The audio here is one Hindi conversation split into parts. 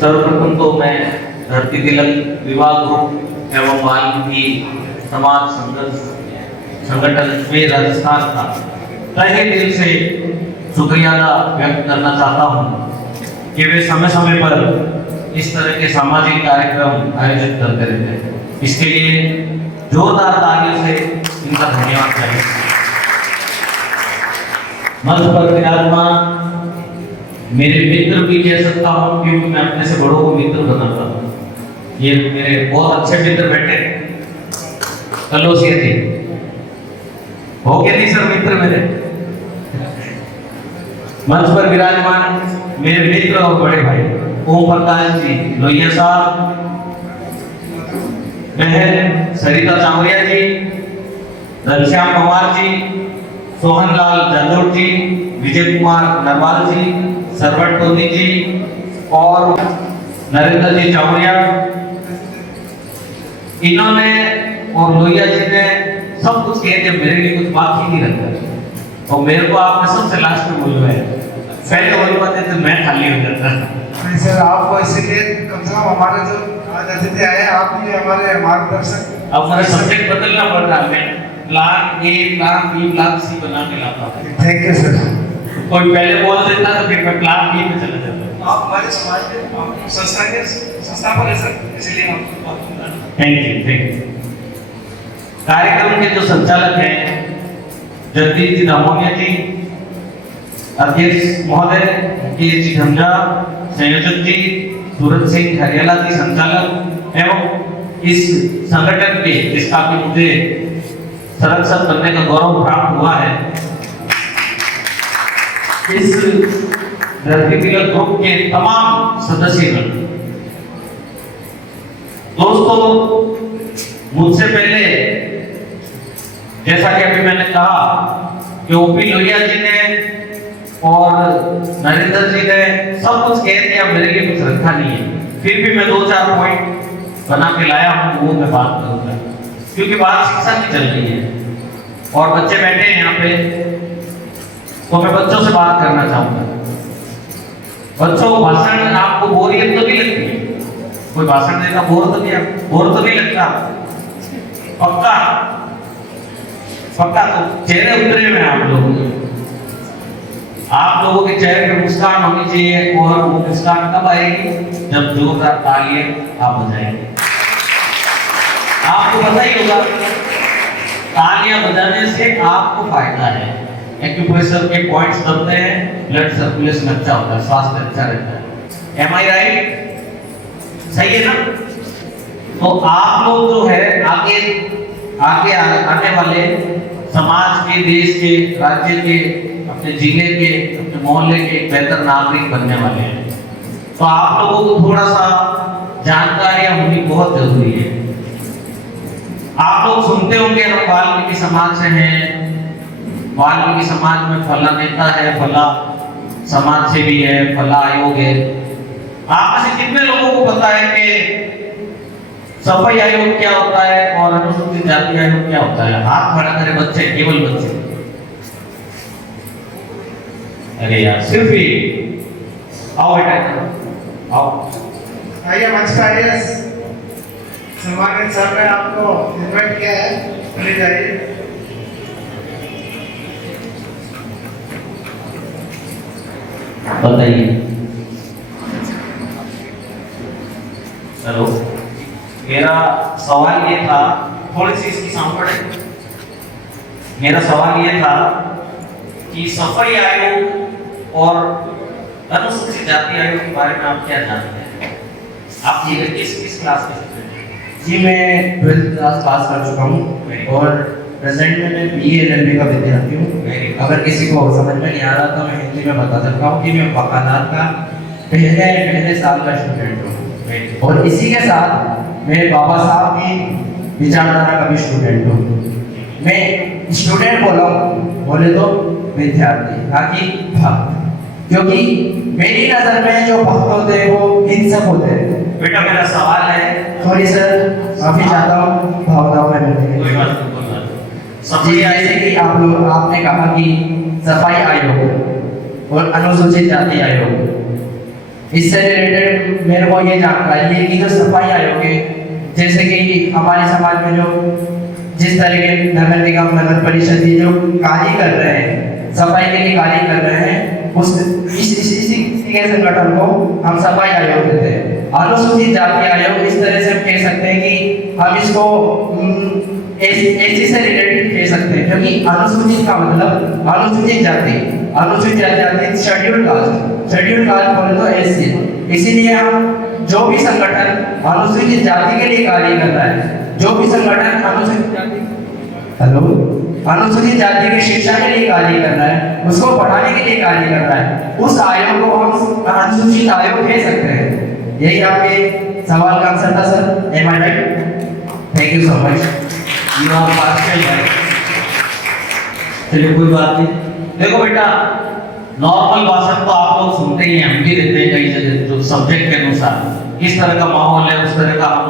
सर्वप्रथम तो मैं धरती तिलक विवाह ग्रुप एवं वाल्मीकि समाज संगठन में राजस्थान का तहे दिल से शुक्रिया व्यक्त करना चाहता हूँ कि वे समय समय पर इस तरह के सामाजिक कार्यक्रम आयोजित करते रहते हैं। इसके लिए जोरदार तालियों से इनका धन्यवाद करें। मंच पर विराजमान मेरे मित्र भी कह सकता हूँ क्योंकि मैं अपने से बड़ों को मित्र बनाता हूँ। ये मेरे बहुत अच्छे मित्र बैठे कलोसिया थे, हो गए नहीं सर मित्र मेरे। मंच पर विराजमान मेरे मित्र और बड़े भाई ओम प्रकाश जी लोहिया साहब, बहन सरिता चावरिया जी, घनश्याम पवार जी, सोहन लाल जादौर जी, विजय कुमार नरवाल जी, सरवट टोनी जी और नरेंद्र जी चावरिया, इन्होंने और लोहिया जी ने सब कुछ कह दिया, मेरे लिए कुछ बाकी नहीं रखा और मेरे को आपने सबसे लास्ट में बुलवाया। पहले बोल पाते तो मैं खाली हो जाता। नहीं सर, आपको इसीलिए कम से कम हमारे जो आज अतिथि आए आप ही हमारे मार्गदर्शक। अब मेरा सब्जेक्ट बदलना पड़ रहा है, मैं plan A plan B plan C बना के लाता हूँ। Thank you sir. कोई पहले बोल देता तो फिर मैं प्लान बी में चला जाता। आप हमारे समाज के संस्थापक हैं सर, इसलिए हम थैंक यू। कार्यक्रम के जो संचालक हैं जगदीश जी दामोनिया जी, अध्यक्ष महोदय मुकेश जी झंझा, संयोजक जी सूरज सिंह हरियाला जी संचालक एवं इस संगठन के जिसका कि मुझे संरक्षक बनने का गौरव प्राप्त हुआ है, इस धरती तिलक ग्रुप के तमाम सदस्यगण। दोस्तों, मुझसे पहले जैसा कि अभी मैंने कहा कि ओपी लोहिया जी ने और नरेंद्र जी ने सब कुछ कह दिया, मेरे लिए कुछ रखा नहीं है। फिर भी मैं 2-4 पॉइंट बना के लाया हूँ, वो मैं बात करूंगा क्योंकि बात शिक्षा की चल रही है और बच्चे बैठे हैं यहाँ पे, तो मैं बच्चों से बात करना चाहूंगा। बच्चों को भाषण आपको बोरियत तो नहीं लगती? कोई भाषण देता बोर तो नहीं लगता? पक्का तो चेहरे उतरे हुए आप लोगों के, आप लोगों के चेहरे पे मुस्कान होनी चाहिए और वो मुस्कान कब आएगी? जब जोरदार तालियां आप बजाएंगे। आपको पता ही होगा तालियां बजाने से आपको फायदा है, एक्यूप्रेशर के पॉइंट्स दबते हैं, ब्लड सर्कुलेशन अच्छा होता है, स्वास्थ्य अच्छा रहता है। M I right? सही है ना? तो आप लोग जो है आगे आने वाले समाज के, देश के, राज्य के, अपने जिले के, अपने मोहल्ले के बेहतर नागरिक बनने वाले हैं। तो आप लोगों को थोड़ा सा जानकारियां होनी बहुत जरूरी है। आप लोग सुनते होंगे हम वाल्मीकि समाज से हैं, वाल्मीकि समाज में फला नेता है, फला समाज सेवी है, फला आयोग है। आप में से कितने लोगों को पता है कि सफाई आयोग क्या होता है और अनुसूचित जाति आयोग क्या होता है? हाथ खड़ा करें बच्चे, केवल बच्चे। अरे यार, सिर्फ ही आओ बेटा, आओ आइए मंच पर आइए। सम्मानित सर ने आपको इनवाइट किया है, प्लीज आइए। बताइए। हेलो, मेरा सवाल ये था, थोड़ी सी इसकी साउंड बढ़े। मेरा सवाल ये था कि सफाई आयोग और अनुसूचित जाति आयोग के बारे में आप क्या जानते हैं? आप ये किस क्लास में हैं? जी मैं 12th क्लास पास कर चुका हूँ और प्रेजेंट में मैं BA LLB का विद्यार्थी हूँ। अगर किसी को समझ में नहीं आ रहा तो मैं हिंदी में बता सकता हूँ कि मैं वकालत का पहले साल का स्टूडेंट हूँ और इसी के साथ मैं बाबा साहब की विचारधारा का भी स्टूडेंट हूँ। मैं स्टूडेंट बोले तो विद्यार्थी, ना कि भक्त, क्योंकि मेरी नजर में जो भक्त होते हैं वो हिंसक होते हैं। बेटा मेरा सवाल है, सॉरी सर, माफी चाहता हूँ भावनाओं में बोलने सफाई जैसे कि आपने कहा कि सफाई आयोग और अनुसूचित जाति आयोग, इससे रिलेटेड मेरे को ये जानकारी है कि जो सफाई आयोग है, जैसे कि हमारे समाज में जो जिस तरह के नगर निगम नगर परिषद ये जो कार्य कर रहे हैं, सफाई के लिए कार्य कर रहे हैं, उस इसी के संगठन को हम सफाई आयोग देते हैं। अनुसूचित जाति आयोग इस तरह से हम कह सकते हैं कि हम इसको एसी से रिलेटेड कह सकते हैं, क्योंकि अनुसूचित का मतलब अनुसूचित जाति शेड्यूल्ड कास्ट बोले तो एसी। इसीलिए हम जो भी संगठन अनुसूचित जाति के लिए कार्य कर रहा है, जो भी संगठन अनुसूचित जाति की शिक्षा के लिए कार्य कर रहा है, उसको बढ़ाने के लिए कार्य कर रहा है, उस आयोग को हम अनुसूचित आयोग कह सकते हैं। यही आपके सवाल का आंसर था sir. Am I right? Thank you so much. You are partial right. चलिए कोई बात नहीं। देखो बेटा, नॉर्मल भाषण तो आप लोग सुनते ही हैं, हम भी देते हैं कई जगह, जो सब्जेक्ट के अनुसार किस तरह का माहौल है उस तरह का हम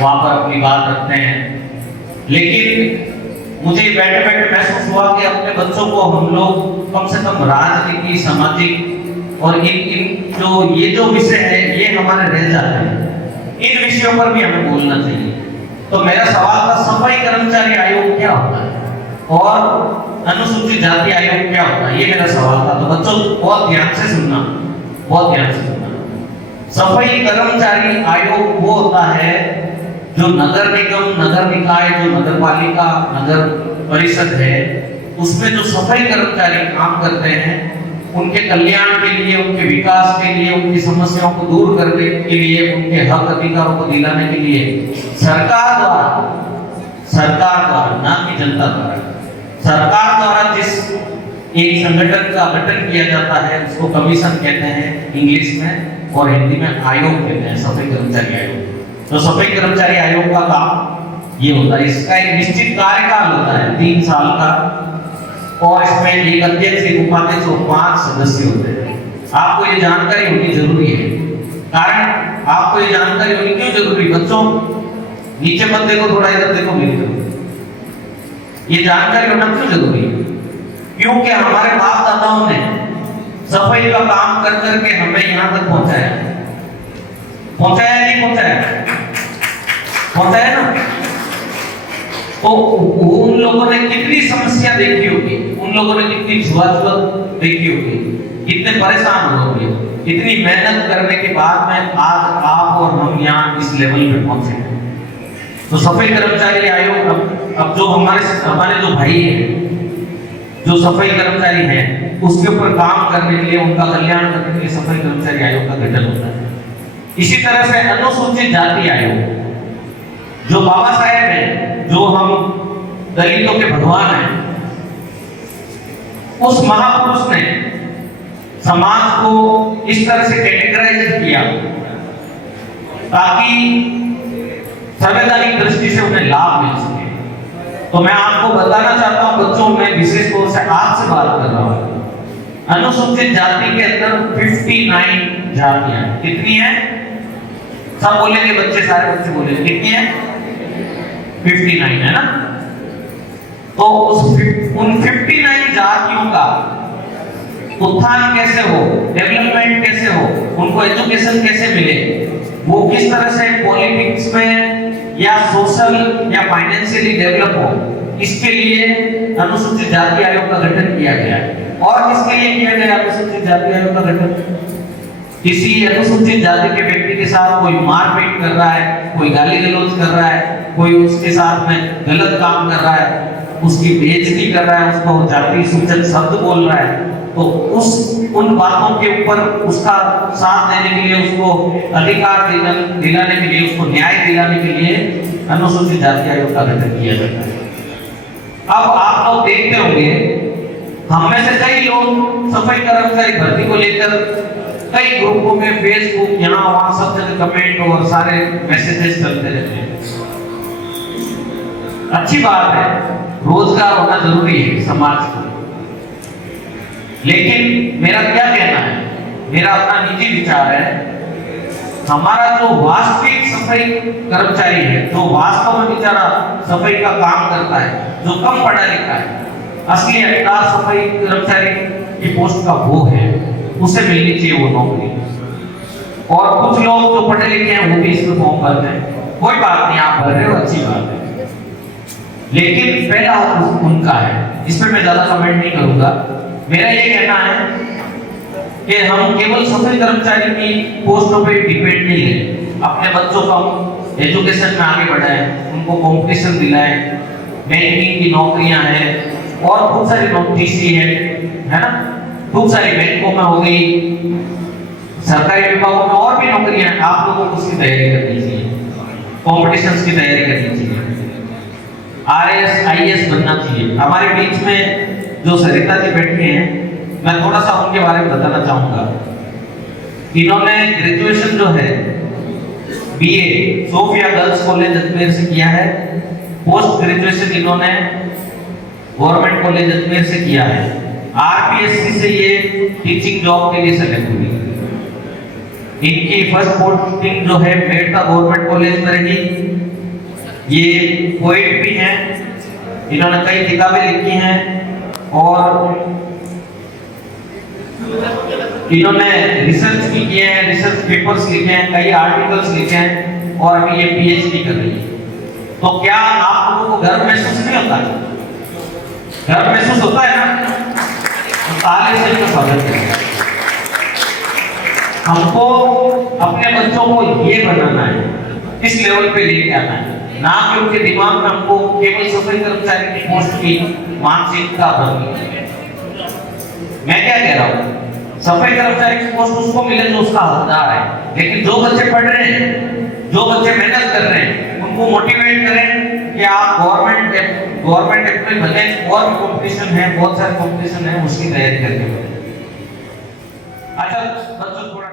वहाँ पर अपनी बात रखते हैं। लेकिन मुझे बैठे बैठे महसूस हुआ कि अपने बच्चों को हम लोग कम से कम राजनीति, सामाजिक और इन जो ये जो विषय है ये हमारे रह जाते हैं, इन विषयों पर भी हमें बोलना चाहिए। तो मेरा सवाल था, सफाई कर्मचारी आयोग क्या होता है और अनुसूचित जाति आयोग क्या होता है, ये मेरा सवाल था। तो बच्चों बहुत ध्यान से सुनना, बहुत ध्यान से सुनना। सफाई कर्मचारी आयोग वो होता है जो नगर निगम, नगर निकाय, जो नगर पालिका, नगर परिषद है, उसमें जो सफाई कर्मचारी काम करते हैं, उनके कल्याण के लिए, उनके विकास के लिए, उनकी समस्याओं को दूर करने के लिए, उनके हक अधिकारों को दिलाने के लिए सरकार द्वारा, ना कि जनता द्वारा, सरकार द्वारा जिस एक संगठन का गठन किया जाता है उसको कमीशन कहते हैं इंग्लिश में, और हिंदी में आयोग कहते हैं, सफाई कर्मचारी आयोग। तो सफाई कर्मचारी आयोग का काम ये होता है, इसका एक निश्चित कार्यकाल होता है 3 साल का, और इसमें एक अध्यक्ष, एक उपाध्यक्ष और 5 सदस्य होते हैं। आपको ये जानकारी होनी जरूरी है। कारण आपको ये जानकारी होनी क्यों जरूरी? बच्चों नीचे मत देखो, थोड़ा इधर देखो मेरी तरफ। ये जानकारी होना क्यों जरूरी है? क्योंकि हमारे बाप दादाओं ने सफाई का काम कर करके हमें यहाँ तक पहुंचाया नहीं पहुंचाया ना। तो उन लोगों ने कितनी समस्या देखी होगी, उन लोगों ने कितनी छुआछूत देखी होगी, कितने परेशान हुए होंगे, इतनी मेहनत करने के बाद में आज आप और हम यहाँ इस लेवल पे पहुंचे हैं। तो सफाई कर्मचारी आयोग अब जो हमारे जो भाई हैं, जो सफाई कर्मचारी हैं, उसके ऊपर काम करने के लिए, उनका कल्याण करने के लिए सफाई कर्मचारी आयोग का गठन होता है। इसी तरह से अनुसूचित जाति आयोग, जो बाबा साहेब हैं, जो हम दलितों के भगवान हैं, उस महापुरुष ने समाज को इस तरह से कैटेगराइज किया ताकि संवैधानिक दृष्टि से उन्हें लाभ मिल सके। तो मैं आपको बताना चाहता हूं बच्चों, मैं विशेष तौर से आपसे बात कर रहा हूं। अनुसूचित जाति के अंदर 59 जातियां, कितनी है? सब बोलेंगे बच्चे, सारे बच्चे बोलेंगे, कितनी है? 59 है ना। तो उन 59 जातियों का उत्थान कैसे हो, डेवलपमेंट कैसे हो, उनको एजुकेशन कैसे मिले, वो किस तरह से पॉलिटिक्स में या सोशल या फाइनेंशियली डेवलप हो, इसके लिए अनुसूचित जाति आयोग का गठन किया गया है। और किसके लिए किया गया अनुसूचित जाति आयोग का गठन? किसी अनुसूचित जाति के व्यक्ति के साथ कोई मारपीट कर रहा है, कोई गाली गलौज कर रहा है, कोई उसके साथ में गलत काम कर रहा है, उसकी बेइज्जती कर रहा है, उसको जाति सूचक शब्द बोल रहा है, तो उन बातों के ऊपर उसका साथ देने के लिए, उसको अधिकार दिलाने के लिए, उसको न्याय दिलाने के लिए अनुसूचित जाति आयोग का गठन किया जाता है। अब आप लोग देखते होंगे, हम में से कई लोग सफाई कर्मचारी भर्ती को लेकर कई ग्रुपों में, फेसबुक, यहाँ वहां सब जगह कमेंट और सारे मैसेजेस चलते रहते हैं। अच्छी बात है, रोजगार होना जरूरी है समाज को, लेकिन मेरा क्या कहना है, मेरा अपना निजी विचार है, हमारा जो वास्तविक सफाई कर्मचारी है, जो वास्तव में बेचारा सफाई का काम करता है, जो कम पढ़ा लिखा है, असली हकदार सफाई कर्मचारी की पोस्ट का वो है, उसे मिलनी चाहिए वो नौकरी। और कुछ लोग जो पढ़े लिखे हैं वो भी इसमें फॉर्म भरते हैं, कोई बात नहीं, आप भर रहे हो, अच्छी बात है। लेकिन पहला हक उनका है, इस पर मैं ज्यादा कमेंट नहीं करूंगा। मेरा ये कहना है कि हम केवल सफाई कर्मचारी की पोस्टों पे डिपेंड नहीं है, अपने बच्चों को हम एजुकेशन में आगे बढ़ाएं, उनको कंपटीशन दिलाएं, बैंकिंग की नौकरियां हैं और बहुत सारी नौकरी है ना, खूब सारी बैंकों में हो गई, सरकारी विभागों में और भी नौकरियां हैं। आप लोगों को उसकी तैयारी करनी चाहिए, कॉम्पिटिशन्स की तैयारी करनी चाहिए, आरएएस आईएएस बनना चाहिए। हमारे बीच में जो सरिता जी बैठी हैं, मैं थोड़ा सा उनके बारे में बताना चाहूंगा। इन्होंने ग्रेजुएशन जो है BA Sophia girls college Ajmer से किया है, पोस्ट ग्रेजुएशन इन्होंने गवर्नमेंट कॉलेज अजमेर से किया है, आरपीएससी से ये टीचिंग जॉब के लिए सेलेक्ट हुई। इनकी फर्स्ट पोस्टिंग जो है मेडता गवर्नमेंट कॉलेज में रही। ये पोएट भी हैं, इन्होंने कई किताबें लिखी हैं और इन्होंने रिसर्च भी किए हैं, रिसर्च पेपर्स लिखे हैं, कई आर्टिकल्स लिखे हैं और अभी ये पीएचडी कर रही है। तो क्या आप लोगों को गर्व महसूस नहीं होता? गर्व महसूस होता है ना? तो ताली से इनको स्वागत करें। हमको अपने बच्चों को ये बनाना है, इस लेवल पे लेके आना है, ना कि उनके दिमाग में हमको केवल सफाई कर्मचारी की पोस्ट की मानसिकता बननी है। मैं क्या कह रहा हूँ, सफाई कर्मचारी की पोस्ट उसको मिले जो उसका हकदार है, लेकिन जो बच्चे पढ़ रहे हैं, जो बच्चे मेहनत कर रहे हैं, उनको मोटिवेट करें कि आप गवर्नमेंट एम्प्लॉय बने, और भी कंपटीशन है, बहुत सारे कंपटीशन है, उसकी तैयारी करके बने। अच्छा बच्चों थोड़ा